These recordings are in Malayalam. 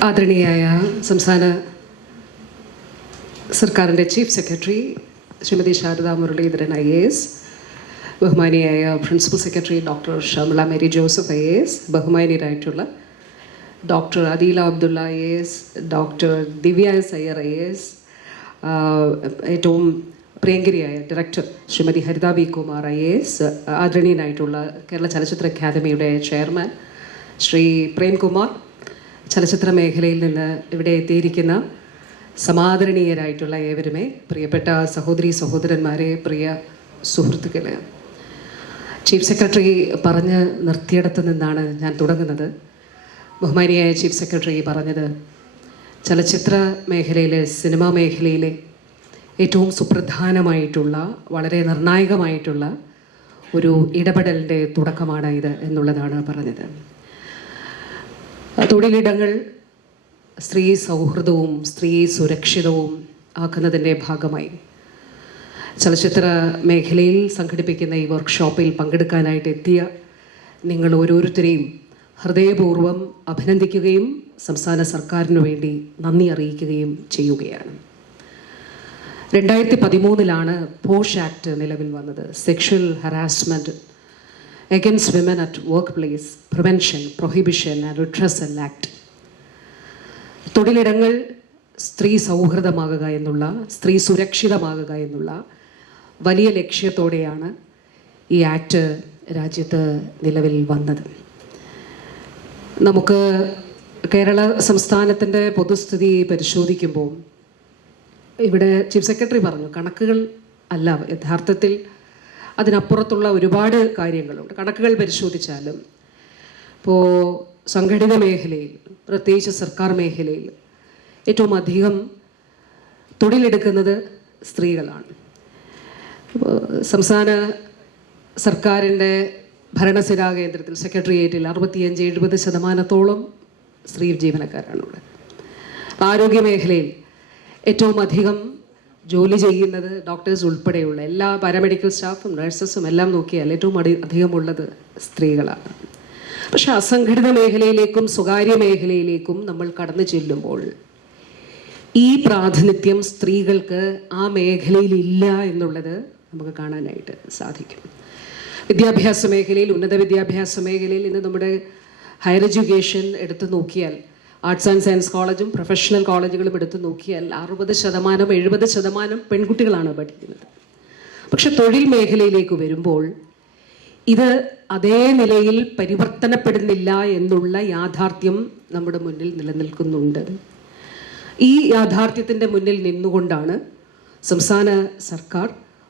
ആദരണീയായ സംസ്ഥാന സർക്കാരിന്റെ chief secretary Shrimati Sharada Muraleedharan I A S ബഹുമാനിയായ principal secretary doctor Shamala Mary Joseph I A S ബഹുമാനിയരായിട്ടുള്ള doctor Adeela Abdulla I A S doctor Divya S Iyer I A S ഏറ്റവും പ്രിയങ്കരിയായ director Shrimati Haritha B Kumar I A S ആദരണീയനായിട്ടുള്ള Kerala ചലച്ചിത്ര അക്കാദമിയുടെ ചെയർമാൻ ശ്രീ പ്രേംകുമാർ ചലച്ചിത്ര മേഖലയിൽ നിന്ന് ഇവിടെ എത്തിയിരിക്കുന്ന സമാദരണീയരായിട്ടുള്ള ഏവരുമേ പ്രിയപ്പെട്ട സഹോദരി സഹോദരന്മാരെ പ്രിയ സുഹൃത്തുക്കളെ. ചീഫ് സെക്രട്ടറി പറഞ്ഞ് നിർത്തിയിടത്ത് നിന്നാണ് ഞാൻ തുടങ്ങുന്നത്. ബഹുമാനിയായ ചീഫ് സെക്രട്ടറി പറഞ്ഞത് ചലച്ചിത്ര മേഖലയിലെ സിനിമാ മേഖലയിലെ ഏറ്റവും സുപ്രധാനമായിട്ടുള്ള വളരെ നിർണായകമായിട്ടുള്ള ഒരു ഇടപെടലിന്റെ തുടക്കമാണ് ഇത് എന്നുള്ളതാണ് പറഞ്ഞത്. തൊഴിലിടങ്ങൾ സ്ത്രീ സൗഹൃദവും സ്ത്രീ സുരക്ഷിതവും ആക്കുന്നതിന്റെ ഭാഗമായി. ചലച്ചിത്ര മേഖലയിൽ സംഘടിപ്പിക്കുന്ന ഈ വർക്ക്ഷോപ്പിൽ പങ്കെടുക്കാനായിട്ട് എത്തിയ നിങ്ങൾ ഓരോരുത്തരെയും ഹൃദയപൂർവം അഭിനന്ദിക്കുകയും സംസ്ഥാന സർക്കാരിനു വേണ്ടി നന്ദി അറിയിക്കുകയും ചെയ്യുകയാണ്. രണ്ടായിരത്തി പതിമൂന്നിലാണ് പോഷ് ആക്ട് നിലവിൽ വന്നത്. Sexual harassment against women at workplace prevention prohibition and redressal act. തൊഴിലിടങ്ങൾ സ്ത്രീ സൗഹൃദമാകുക എന്നുള്ള സ്ത്രീ സുരക്ഷിതമാകുക എന്നുള്ള വലിയ ലക്ഷ്യത്തോടെയാണ് ഈ ആക്ട് രാജ്യത്ത് നിലവിൽ വന്നത്. നമുക്ക് കേരള സംസ്ഥാനത്തിന്റെ പൊതുസ്ഥിതി പരിശോധിക്കുമ്പോൾ ഇവിടെ ചീഫ് സെക്രട്ടറി പറഞ്ഞു കണക്കുകൾ അല്ല യഥാർത്ഥത്തിൽ അതിനപ്പുറത്തുള്ള ഒരുപാട് കാര്യങ്ങളുണ്ട്. കണക്കുകൾ പരിശോധിച്ചാലും ഇപ്പോൾ സംഘടിത മേഖലയിൽ പ്രത്യേകിച്ച് സർക്കാർ മേഖലയിൽ ഏറ്റവും അധികം തൊഴിലെടുക്കുന്നത് സ്ത്രീകളാണ്. സംസ്ഥാന സർക്കാരിന്റെ ഭരണസിരാ കേന്ദ്രത്തിൽ സെക്രട്ടേറിയറ്റിൽ അറുപത്തിയഞ്ച് എഴുപത് ശതമാനത്തോളം സ്ത്രീ ജീവനക്കാരാണ് ഇവിടെ ആരോഗ്യ മേഖലയിൽ ഏറ്റവും അധികം ജോലി ചെയ്യുന്നത് ഡോക്ടേഴ്സ് ഉൾപ്പെടെയുള്ള എല്ലാ പാരാമെഡിക്കൽ സ്റ്റാഫും നഴ്സസും എല്ലാം നോക്കിയാൽ ഏറ്റവും അടി അധികമുള്ളത് സ്ത്രീകളാണ്. പക്ഷെ അസംഘടിത മേഖലയിലേക്കും സ്വകാര്യ മേഖലയിലേക്കും നമ്മൾ കടന്നു ചെല്ലുമ്പോൾ ഈ പ്രാതിനിധ്യം സ്ത്രീകൾക്ക് ആ മേഖലയിലില്ല എന്നുള്ളത് നമുക്ക് കാണാനായിട്ട് സാധിക്കും. വിദ്യാഭ്യാസ മേഖലയിൽ ഉന്നത വിദ്യാഭ്യാസ മേഖലയിൽ ഇന്ന് നമ്മുടെ ഹയർ എഡ്യൂക്കേഷൻ എടുത്തു നോക്കിയാൽ ആർട്സ് ആൻഡ് സയൻസ് കോളേജും പ്രൊഫഷണൽ കോളേജുകളും എടുത്തു നോക്കിയാൽ അറുപത് ശതമാനം എഴുപത് ശതമാനം പെൺകുട്ടികളാണ് പഠിക്കുന്നത്. പക്ഷെ തൊഴിൽ മേഖലയിലേക്ക് വരുമ്പോൾ ഇത് അതേ നിലയിൽ പരിവർത്തനപ്പെടുന്നില്ല എന്നുള്ള യാഥാർത്ഥ്യം നമ്മുടെ മുന്നിൽ നിലനിൽക്കുന്നുണ്ട്. ഈ യാഥാർത്ഥ്യത്തിന്റെ മുന്നിൽ നിന്നുകൊണ്ടാണ് സംസ്ഥാന സർക്കാർ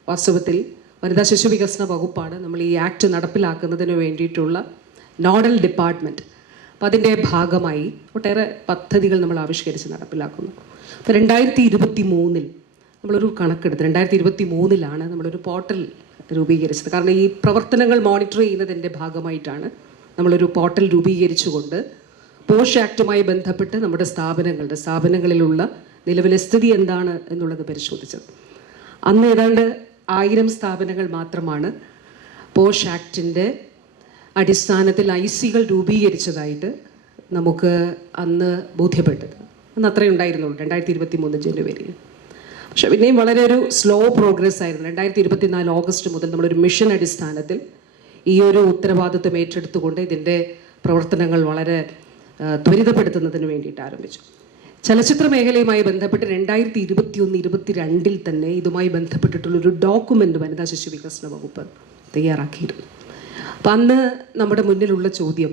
വാസ്തവത്തിൽ വനിതാ ശിശു വികസന വകുപ്പാണ് നമ്മൾ ഈ ആക്ട് നടപ്പിലാക്കുന്നതിന് വേണ്ടിയിട്ടുള്ള നോഡൽ ഡിപ്പാർട്ട്മെന്റ് അപ്പം അതിന്റെ ഭാഗമായി ഒട്ടേറെ പദ്ധതികൾ നമ്മൾ ആവിഷ്കരിച്ച് നടപ്പിലാക്കുന്നു. അപ്പോൾ രണ്ടായിരത്തി ഇരുപത്തി മൂന്നിൽ നമ്മളൊരു കണക്കെടുത്ത് രണ്ടായിരത്തി ഇരുപത്തി മൂന്നിലാണ് നമ്മളൊരു പോർട്ടൽ രൂപീകരിച്ചത്. കാരണം ഈ പ്രവർത്തനങ്ങൾ മോണിറ്റർ ചെയ്യുന്നതിന്റെ ഭാഗമായിട്ടാണ് നമ്മളൊരു പോർട്ടൽ രൂപീകരിച്ചുകൊണ്ട് പോഷ് ആക്ടുമായി ബന്ധപ്പെട്ട് നമ്മുടെ സ്ഥാപനങ്ങളുടെ സ്ഥാപനങ്ങളിലുള്ള നിലവിലെ സ്ഥിതി എന്താണ് എന്നുള്ളത് പരിശോധിച്ചത്. അന്ന് ഏതാണ്ട് ആയിരം സ്ഥാപനങ്ങൾ മാത്രമാണ് പോഷ് ആക്ടിന്റെ അടിസ്ഥാനത്തിൽ ഐ സികൾ രൂപീകരിച്ചതായിട്ട് നമുക്ക് അന്ന് ബോധ്യപ്പെട്ടത്. അന്ന് അത്രയും ഉണ്ടായിരുന്നുള്ളൂ രണ്ടായിരത്തി ഇരുപത്തി മൂന്ന് ജനുവരിയിൽ പക്ഷെ പിന്നെയും വളരെ ഒരു സ്ലോ പ്രോഗ്രസ് ആയിരുന്നു. രണ്ടായിരത്തി ഇരുപത്തിനാല് ഓഗസ്റ്റ് മുതൽ നമ്മളൊരു മിഷൻ അടിസ്ഥാനത്തിൽ ഈ ഒരു ഉത്തരവാദിത്വം ഏറ്റെടുത്തുകൊണ്ട് ഇതിന്റെ പ്രവർത്തനങ്ങൾ വളരെ ത്വരിതപ്പെടുത്തുന്നതിന് വേണ്ടിയിട്ട് ആരംഭിച്ചു. ചലച്ചിത്ര മേഖലയുമായി ബന്ധപ്പെട്ട് രണ്ടായിരത്തി ഇരുപത്തി ഒന്ന് ഇരുപത്തി രണ്ടിൽ തന്നെ ഇതുമായി ബന്ധപ്പെട്ടിട്ടുള്ളൊരു ഡോക്യുമെന്റ് വനിതാ ശിശു വികസന വകുപ്പ് തയ്യാറാക്കിയിരുന്നു. അപ്പം അന്ന് നമ്മുടെ മുന്നിലുള്ള ചോദ്യം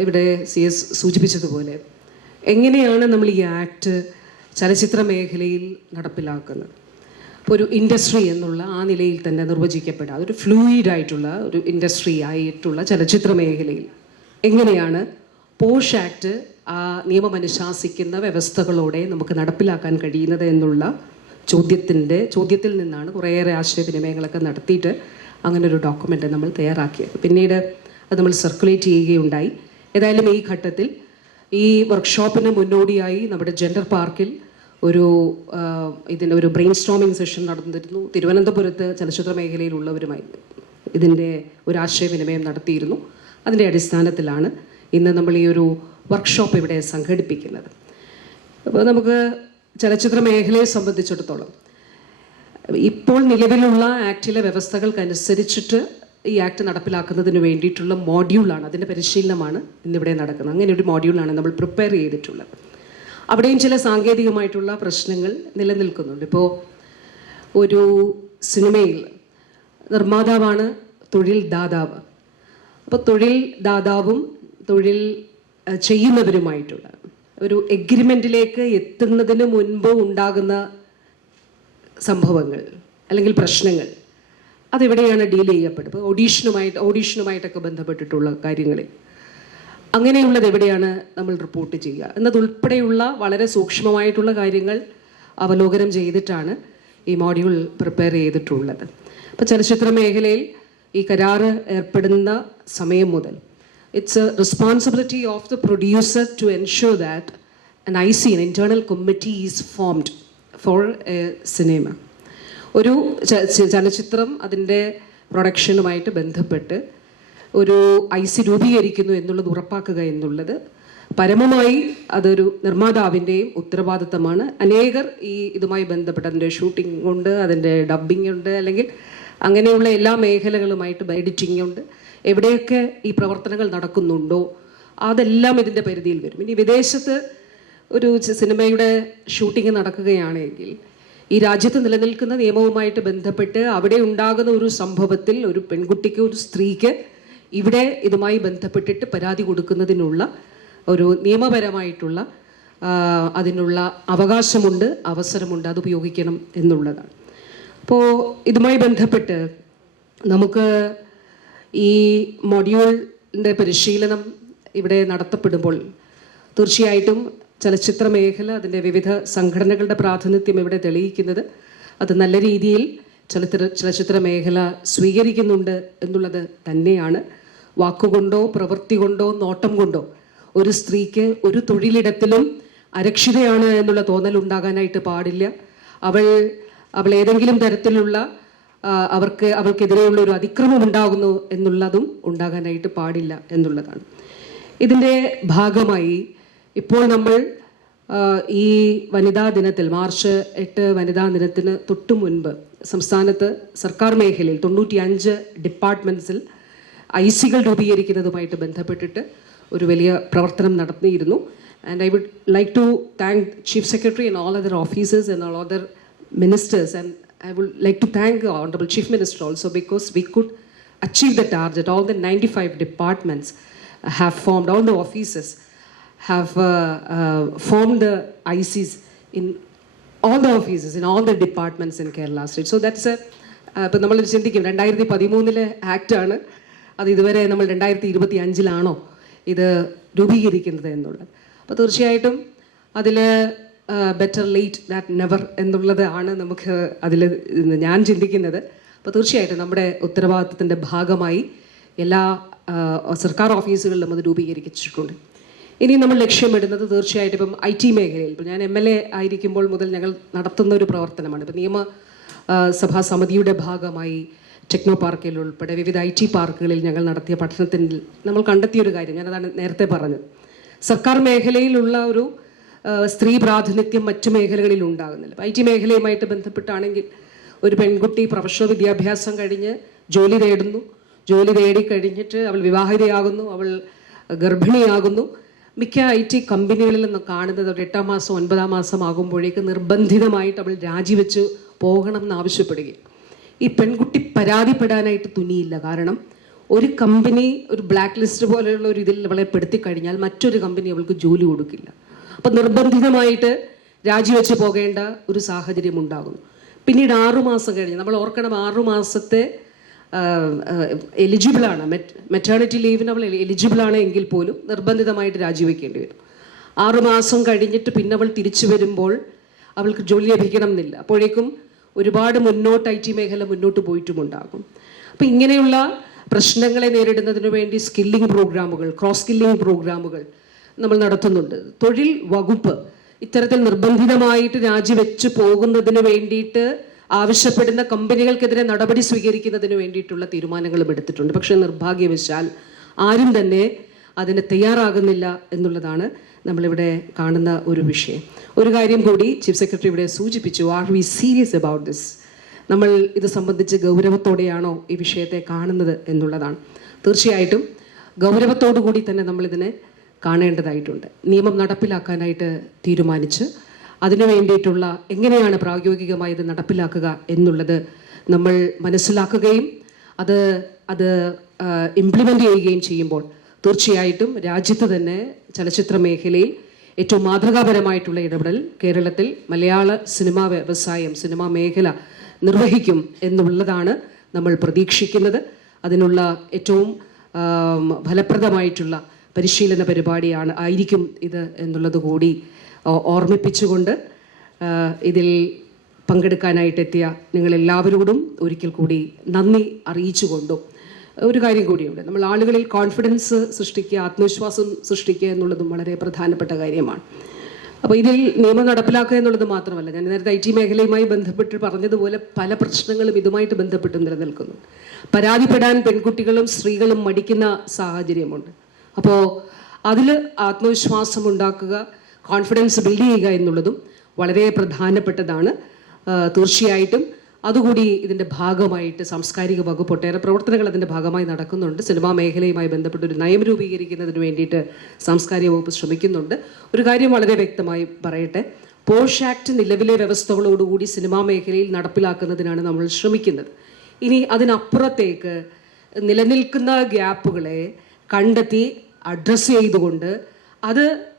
ഇവിടെ സി എസ് സൂചിപ്പിച്ചതുപോലെ എങ്ങനെയാണ് നമ്മൾ ഈ ആക്ട് ചലച്ചിത്ര മേഖലയിൽ നടപ്പിലാക്കുന്നത്? അപ്പോൾ ഒരു ഇൻഡസ്ട്രി എന്നുള്ള ആ നിലയിൽ തന്നെ നിർവചിക്കപ്പെടുക. അതൊരു ഫ്ലൂയിഡ് ആയിട്ടുള്ള ഒരു ഇൻഡസ്ട്രി ആയിട്ടുള്ള ചലച്ചിത്ര മേഖലയിൽ എങ്ങനെയാണ് പോഷ് ആക്ട് ആ നിയമം അനുശാസിക്കുന്ന വ്യവസ്ഥകളോടെ നമുക്ക് നടപ്പിലാക്കാൻ കഴിയുന്നത് എന്നുള്ള ചോദ്യത്തിന്റെ ചോദ്യത്തിൽ നിന്നാണ് കുറേയേറെ ആശയവിനിമയങ്ങളൊക്കെ നടത്തിയിട്ട് അങ്ങനെ ഒരു ഡോക്യുമെന്റ് നമ്മൾ തയ്യാറാക്കിയത് പിന്നീട് അത് നമ്മൾ സർക്കുലേറ്റ് ചെയ്യുകയുണ്ടായി. ഏതായാലും ഈ ഘട്ടത്തിൽ ഈ വർക്ക്ഷോപ്പിന് മുന്നോടിയായി നമ്മുടെ ജെൻഡർ പാർക്കിൽ ഒരു ഇതിന്റെ ഒരു ബ്രെയിൻ സ്റ്റോമിങ് സെഷൻ നടന്നിരുന്നു. തിരുവനന്തപുരത്ത് ചലച്ചിത്ര മേഖലയിലുള്ളവരുമായി ഇതിന്റെ ഒരു ആശയവിനിമയം നടത്തിയിരുന്നു. അതിന്റെ അടിസ്ഥാനത്തിലാണ് ഇന്ന് നമ്മൾ ഈ ഒരു വർക്ക്ഷോപ്പ് ഇവിടെ സംഘടിപ്പിക്കുന്നത്. അപ്പോൾ നമുക്ക് ചലച്ചിത്ര മേഖലയെ സംബന്ധിച്ചിടത്തോളം ഇപ്പോൾ നിലവിലുള്ള ആക്ടിലെ വ്യവസ്ഥകൾക്കനുസരിച്ചിട്ട് ഈ ആക്ട് നടപ്പിലാക്കുന്നതിന് വേണ്ടിയിട്ടുള്ള മോഡ്യൂളാണ് അതിന്റെ പരിശീലനമാണ് ഇന്നിവിടെ നടക്കുന്നത്. അങ്ങനെ ഒരു മോഡ്യൂളാണ് നമ്മൾ പ്രിപ്പയർ ചെയ്തിട്ടുള്ളത്. അവിടെയും ചില സാങ്കേതികമായിട്ടുള്ള പ്രശ്നങ്ങൾ നിലനിൽക്കുന്നുണ്ട്. ഇപ്പോൾ ഒരു സിനിമയിൽ നിർമ്മാതാവാണ് തൊഴിൽ ദാതാവ്. അപ്പോൾ തൊഴിൽ ദാതാവും തൊഴിൽ ചെയ്യുന്നവരുമായിട്ടുള്ള ഒരു എഗ്രിമെന്റിലേക്ക് എത്തുന്നതിന് മുൻപ് ഉണ്ടാകുന്ന സംഭവങ്ങൾ അല്ലെങ്കിൽ പ്രശ്നങ്ങൾ അതെവിടെയാണ് ഡീൽ ചെയ്യപ്പെടുന്നത് ഓഡീഷനുമായിട്ട് ഓഡീഷനുമായിട്ടൊക്കെ ബന്ധപ്പെട്ടിട്ടുള്ള കാര്യങ്ങളിൽ അങ്ങനെയുള്ളത് എവിടെയാണ് നമ്മൾ റിപ്പോർട്ട് ചെയ്യുക? എന്നതുൾപ്പെടെയുള്ള വളരെ സൂക്ഷ്മമായിട്ടുള്ള കാര്യങ്ങൾ അവലോകനം ചെയ്തിട്ടാണ് ഈ മോഡ്യൂൾ പ്രിപ്പയർ ചെയ്തിട്ടുള്ളത്. അപ്പോൾ ചലച്ചിത്ര മേഖലയിൽ ഈ കരാറ് ഏർപ്പെടുന്ന സമയം മുതൽ it's a responsibility of the producer to ensure that I C an committee is formed for a cinema ഒരു ചലച്ചിത്രം അതിന്റെ പ്രൊഡക്ഷനുമായിട്ട് ബന്ധപ്പെട്ട് ഒരു ഐ സി രൂപീകരിക്കുന്നു എന്നുള്ളത് ഉറപ്പാക്കുക എന്നുള്ളത് പരമമായി അതൊരു നിർമ്മാതാവിന്റെയും ഉത്തരവാദിത്തമാണ്. അനേകർ ഈ ഇതുമായി ബന്ധപ്പെട്ട് അതിന്റെ ഷൂട്ടിംഗ് ഉണ്ട് അതിന്റെ ഡബ്ബിംഗ് ഉണ്ട് അല്ലെങ്കിൽ അങ്ങനെയുള്ള എല്ലാ മേഖലകളുമായിട്ട് എഡിറ്റിംഗ് ഉണ്ട്. എവിടെയൊക്കെ ഈ പ്രവർത്തനങ്ങൾ നടക്കുന്നുണ്ടോ അതെല്ലാം ഇതിന്റെ പരിധിയിൽ വരും. ഇനി വിദേശത്ത് ഒരു സിനിമയുടെ ഷൂട്ടിംഗ് നടക്കുകയാണെങ്കിൽ ഈ രാജ്യത്ത് നിലനിൽക്കുന്ന നിയമവുമായിട്ട് ബന്ധപ്പെട്ട് അവിടെ ഉണ്ടാകുന്ന ഒരു സംഭവത്തിൽ ഒരു പെൺകുട്ടിക്ക് ഒരു സ്ത്രീക്ക് ഇവിടെ ഇതുമായി ബന്ധപ്പെട്ടിട്ട് പരാതി കൊടുക്കുന്നതിനുള്ള ഒരു നിയമപരമായിട്ടുള്ള അതിനുള്ള അവകാശമുണ്ട് അവസരമുണ്ട് അത് ഉപയോഗിക്കണം എന്നുള്ളതാണ്. അപ്പോൾ ഇതുമായി ബന്ധപ്പെട്ട് നമുക്ക് ഈ മൊഡ്യൂളിന്റെ പരിശീലനം ഇവിടെ നടത്തപ്പെടുമ്പോൾ തീർച്ചയായിട്ടും ചലച്ചിത്ര മേഖല അതിന്റെ വിവിധ സംഘടനകളുടെ പ്രാതിനിധ്യം ഇവിടെ തെളിയിക്കുന്നത്. അത് നല്ല രീതിയിൽ ചലച്ചിത്ര ചലച്ചിത്ര മേഖല സ്വീകരിക്കുന്നുണ്ട് എന്നുള്ളത് തന്നെയാണ്. വാക്കുകൊണ്ടോ പ്രവൃത്തി കൊണ്ടോ നോട്ടം കൊണ്ടോ ഒരു സ്ത്രീക്ക് ഒരു തൊഴിലിടത്തിലും അരക്ഷിതയാണ് എന്നുള്ള തോന്നൽ ഉണ്ടാകാനായിട്ട് പാടില്ല. അവൾ അവൾ ഏതെങ്കിലും തരത്തിലുള്ള അവർക്ക് അവൾക്കെതിരെയുള്ള ഒരു അതിക്രമം ഉണ്ടാകുന്നു എന്നുള്ളതും ഉണ്ടാകാനായിട്ട് പാടില്ല എന്നുള്ളതാണ്. ഇതിന്റെ ഭാഗമായി ഇപ്പോൾ നമ്മൾ ഈ വനിതാ ദിനത്തിൽ മാർച്ച് എട്ട് വനിതാ ദിനത്തിന് തൊട്ടു മുൻപ് സംസ്ഥാനത്ത് സർക്കാർ മേഖലയിൽ തൊണ്ണൂറ്റി അഞ്ച് ഡിപ്പാർട്ട്മെന്റ്സിൽ ഐ സികൾ രൂപീകരിക്കുന്നതുമായിട്ട് ബന്ധപ്പെട്ടിട്ട് ഒരു വലിയ പ്രവർത്തനം നടത്തിയിരുന്നു and I would like to thank chief secretary and all other officers and all other ministers and I would like to thank the Honorable Chief Minister also because we could achieve the target. All the 95 departments have formed, all the offices have uh, uh, formed the ICs in all the offices, in all the departments in Kerala state. So that's a ഇപ്പം നമ്മൾ ചിന്തിക്കും രണ്ടായിരത്തി പതിമൂന്നിലെ ആക്റ്റാണ് അത് ഇതുവരെ നമ്മൾ രണ്ടായിരത്തി ഇരുപത്തി അഞ്ചിലാണോ ഇത് രൂപീകരിക്കുന്നത് എന്നുള്ളത്. അപ്പോൾ തീർച്ചയായിട്ടും അതിൽ ബെറ്റർ ലേറ്റ് ദാറ്റ് നെവർ എന്നുള്ളത് ആണ് നമുക്ക് അതിൽ ഞാൻ ചിന്തിക്കുന്നത്. അപ്പോൾ തീർച്ചയായിട്ടും നമ്മുടെ ഉത്തരവാദിത്തത്തിന്റെ ഭാഗമായി എല്ലാ സർക്കാർ ഓഫീസുകളിലും അത് രൂപീകരിച്ചിട്ടുണ്ട്. ഇനി നമ്മൾ ലക്ഷ്യമിടുന്നത് തീർച്ചയായിട്ടും ഇപ്പം ഐ ടി മേഖലയിൽ. ഇപ്പം ഞാൻ എം എൽ എ ആയിരിക്കുമ്പോൾ മുതൽ ഞങ്ങൾ നടത്തുന്ന ഒരു പ്രവർത്തനമാണ്. ഇപ്പം നിയമ സഭാ സമിതിയുടെ ഭാഗമായി ടെക്നോ പാർക്കിൽ ഉൾപ്പെടെ വിവിധ ഐ ടി പാർക്കുകളിൽ ഞങ്ങൾ നടത്തിയ പഠനത്തിൽ നമ്മൾ കണ്ടെത്തിയ ഒരു കാര്യം. ഞാനതാണ് നേരത്തെ പറഞ്ഞത്. സർക്കാർ മേഖലയിലുള്ള ഒരു സ്ത്രീ പ്രാതിനിധ്യം മറ്റു മേഖലകളിൽ ഉണ്ടാകുന്നില്ല. ഐ ടി മേഖലയുമായിട്ട് ബന്ധപ്പെട്ടാണെങ്കിൽ ഒരു പെൺകുട്ടി പ്രൊഫഷണൽ വിദ്യാഭ്യാസം കഴിഞ്ഞ് ജോലി തേടുന്നു. ജോലി തേടി കഴിഞ്ഞിട്ട് അവൾ വിവാഹിതയാകുന്നു. അവൾ ഗർഭിണിയാകുന്നു. മിക്ക ഐ ടി കമ്പനികളിൽ നിന്ന് കാണുന്നത് ഒരു എട്ടാം മാസം ഒൻപതാം മാസം ആകുമ്പോഴേക്ക് നിർബന്ധിതമായിട്ട് അവൾ രാജിവെച്ച് പോകണം എന്ന് ആവശ്യപ്പെടുകയും. ഈ പെൺകുട്ടി പരാതിപ്പെടാനായിട്ട് തുനിയില്ല. കാരണം ഒരു കമ്പനി ഒരു ബ്ലാക്ക് ലിസ്റ്റ് പോലെയുള്ള ഒരു ഇതിൽ അവളെ പെടുത്തി കഴിഞ്ഞാൽ മറ്റൊരു കമ്പനി അവൾക്ക് ജോലി കൊടുക്കില്ല. അപ്പം നിർബന്ധിതമായിട്ട് രാജിവെച്ച് പോകേണ്ട ഒരു സാഹചര്യം ഉണ്ടാകുന്നു. പിന്നീട് ആറുമാസം കഴിഞ്ഞ് നമ്മൾ ഓർക്കണം ആറുമാസത്തെ എലിജിബിളാണ്. മെറ്റേണിറ്റി ലീവിന് അവൾ എലിജിബിളാണ് എങ്കിൽ പോലും നിർബന്ധിതമായിട്ട് രാജിവെക്കേണ്ടി വരും. ആറുമാസം കഴിഞ്ഞിട്ട് പിന്നെ അവൾ തിരിച്ചു വരുമ്പോൾ അവൾക്ക് ജോലി ലഭിക്കണം എന്നില്ല. അപ്പോഴേക്കും ഒരുപാട് മുന്നോട്ട് ഐ ടി മേഖല മുന്നോട്ട് പോയിട്ടുമുണ്ടാകും അപ്പം ഇങ്ങനെയുള്ള പ്രശ്നങ്ങളെ നേരിടുന്നതിന് വേണ്ടി സ്കില്ലിംഗ് പ്രോഗ്രാമുകൾ ക്രോസ് സ്കില്ലിംഗ് പ്രോഗ്രാമുകൾ നമ്മൾ നടത്തുന്നുണ്ട്. തൊഴിൽ വകുപ്പ് ഇത്തരത്തിൽ നിർബന്ധിതമായിട്ട് രാജിവെച്ച് പോകുന്നതിന് വേണ്ടിയിട്ട് ആവശ്യപ്പെടുന്ന കമ്പനികൾക്കെതിരെ നടപടി സ്വീകരിക്കുന്നതിന് വേണ്ടിയിട്ടുള്ള തീരുമാനങ്ങളും എടുത്തിട്ടുണ്ട്. പക്ഷേ നിർഭാഗ്യവശാൽ ആരും തന്നെ അതിന് തയ്യാറാകുന്നില്ല എന്നുള്ളതാണ് നമ്മളിവിടെ കാണുന്ന ഒരു വിഷയം. ഒരു കാര്യം കൂടി ചീഫ് സെക്രട്ടറി ഇവിടെ സൂചിപ്പിച്ചു are we serious about this നമ്മൾ ഇത് സംബന്ധിച്ച് ഗൗരവത്തോടെയാണോ ഈ വിഷയത്തെ കാണുന്നത് എന്നുള്ളതാണ്. തീർച്ചയായിട്ടും ഗൗരവത്തോടു കൂടി തന്നെ നമ്മളിതിനെ കാണേണ്ടതായിട്ടുണ്ട്. നിയമം നടപ്പിലാക്കാനായിട്ട് തീരുമാനിച്ച് അതിനു വേണ്ടിയിട്ടുള്ള എങ്ങനെയാണ് പ്രായോഗികമായി ഇത് നടപ്പിലാക്കുക എന്നുള്ളത് നമ്മൾ മനസ്സിലാക്കുകയും അത് അത് ഇംപ്ലിമെന്റ് ചെയ്യുകയും ചെയ്യുമ്പോൾ തീർച്ചയായിട്ടും രാജ്യത്ത് തന്നെ ചലച്ചിത്ര മേഖലയിൽ ഏറ്റവും മാതൃകാപരമായിട്ടുള്ള ഇടപെടൽ കേരളത്തിൽ മലയാള സിനിമാ വ്യവസായം സിനിമാ മേഖല നിർവഹിക്കും എന്നുള്ളതാണ് നമ്മൾ പ്രതീക്ഷിക്കുന്നത്. അതിനുള്ള ഏറ്റവും ഫലപ്രദമായിട്ടുള്ള പരിശീലന പരിപാടിയാണ് ആയിരിക്കും ഇത് എന്നുള്ളത് കൂടി ഓർമ്മിപ്പിച്ചുകൊണ്ട് ഇതിൽ പങ്കെടുക്കാനായിട്ട് എത്തിയ നിങ്ങളെല്ലാവരോടും ഒരിക്കൽ കൂടി നന്ദി അറിയിച്ചുകൊണ്ടും ഒരു കാര്യം കൂടിയുണ്ട് നമ്മൾ ആളുകളിൽ കോൺഫിഡൻസ് സൃഷ്ടിക്കുക ആത്മവിശ്വാസം സൃഷ്ടിക്കുക എന്നുള്ളതും വളരെ പ്രധാനപ്പെട്ട കാര്യമാണ്. അപ്പോൾ ഇതിൽ നിയമം നടപ്പിലാക്കുക എന്നുള്ളത് മാത്രമല്ല ഞാൻ നേരത്തെ ഐ ടി മേഖലയുമായി ബന്ധപ്പെട്ട് പറഞ്ഞതുപോലെ പല പ്രശ്നങ്ങളും ഇതുമായിട്ട് ബന്ധപ്പെട്ട് നിലനിൽക്കുന്നു. പരാതിപ്പെടാൻ പെൺകുട്ടികളും സ്ത്രീകളും മടിക്കുന്ന സാഹചര്യമുണ്ട്. അപ്പോൾ അതിൽ ആത്മവിശ്വാസം ഉണ്ടാക്കുക കോൺഫിഡൻസ് ബിൽഡ് ചെയ്യുക എന്നുള്ളതും വളരെ പ്രധാനപ്പെട്ടതാണ്. തീർച്ചയായിട്ടും. അതുകൂടി ഇതിന്റെ ഭാഗമായിട്ട് സാംസ്കാരിക വകുപ്പ് ഒട്ടേറെ പ്രവർത്തനങ്ങൾ അതിന്റെ ഭാഗമായി നടക്കുന്നുണ്ട്. സിനിമാ മേഖലയുമായി ബന്ധപ്പെട്ട് ഒരു നയം രൂപീകരിക്കുന്നതിന് വേണ്ടിയിട്ട് സാംസ്കാരിക വകുപ്പ് ശ്രമിക്കുന്നുണ്ട്. ഒരു കാര്യം വളരെ വ്യക്തമായി പറയട്ടെ. പോഷ് ആക്ട് നിലവിലെ വ്യവസ്ഥകളോടുകൂടി സിനിമാ മേഖലയിൽ നടപ്പിലാക്കുന്നതിനാണ് നമ്മൾ ശ്രമിക്കുന്നത്. ഇനി അതിനപ്പുറത്തേക്ക് നിലനിൽക്കുന്ന ഗ്യാപ്പുകളെ കണ്ടെത്തി അഡ്രസ്സ് ചെയ്തുകൊണ്ട് അത്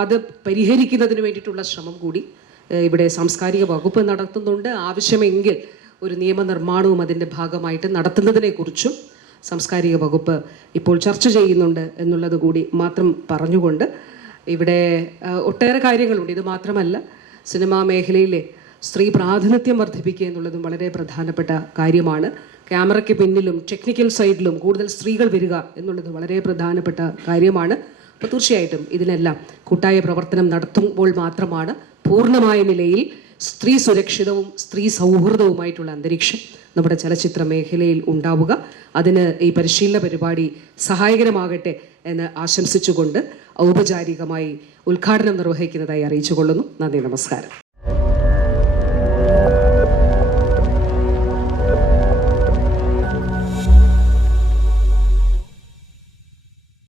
അത് പരിഹരിക്കുന്നതിന് വേണ്ടിയിട്ടുള്ള ശ്രമം കൂടി ഇവിടെ സാംസ്കാരിക വകുപ്പ് നടത്തുന്നുണ്ട്. ആവശ്യമെങ്കിൽ ഒരു നിയമനിർമ്മാണവും അതിന്റെ ഭാഗമായിട്ട് നടത്തുന്നതിനെക്കുറിച്ചും സാംസ്കാരിക വകുപ്പ് ഇപ്പോൾ ചർച്ച ചെയ്യുന്നുണ്ട് എന്നുള്ളത് കൂടി മാത്രം പറഞ്ഞുകൊണ്ട് ഇവിടെ ഒട്ടേറെ കാര്യങ്ങളുണ്ട്. ഇത് മാത്രമല്ല സിനിമാ മേഖലയിലെ സ്ത്രീ പ്രാതിനിധ്യം വർദ്ധിപ്പിക്കുക എന്നുള്ളതും വളരെ പ്രധാനപ്പെട്ട കാര്യമാണ്. ക്യാമറയ്ക്ക് പിന്നിലും ടെക്നിക്കൽ സൈഡിലും കൂടുതൽ സ്ത്രീകൾ വരിക എന്നുള്ളത് വളരെ പ്രധാനപ്പെട്ട കാര്യമാണ്. അപ്പോൾ തീർച്ചയായിട്ടും ഇതിനെല്ലാം കൂട്ടായ പ്രവർത്തനം നടത്തുമ്പോൾ മാത്രമാണ് പൂർണമായ നിലയിൽ സ്ത്രീ സുരക്ഷിതവും സ്ത്രീ സൗഹൃദവുമായിട്ടുള്ള അന്തരീക്ഷം നമ്മുടെ ചലച്ചിത്ര മേഖലയിൽ ഉണ്ടാവുക. അതിന് ഈ പരിശീലന പരിപാടി സഹായകരമാകട്ടെ എന്ന് ആശംസിച്ചുകൊണ്ട് ഔപചാരികമായി ഉദ്ഘാടനം നിർവഹിക്കുന്നതായി അറിയിച്ചു കൊള്ളുന്നു നന്ദി നമസ്കാരം.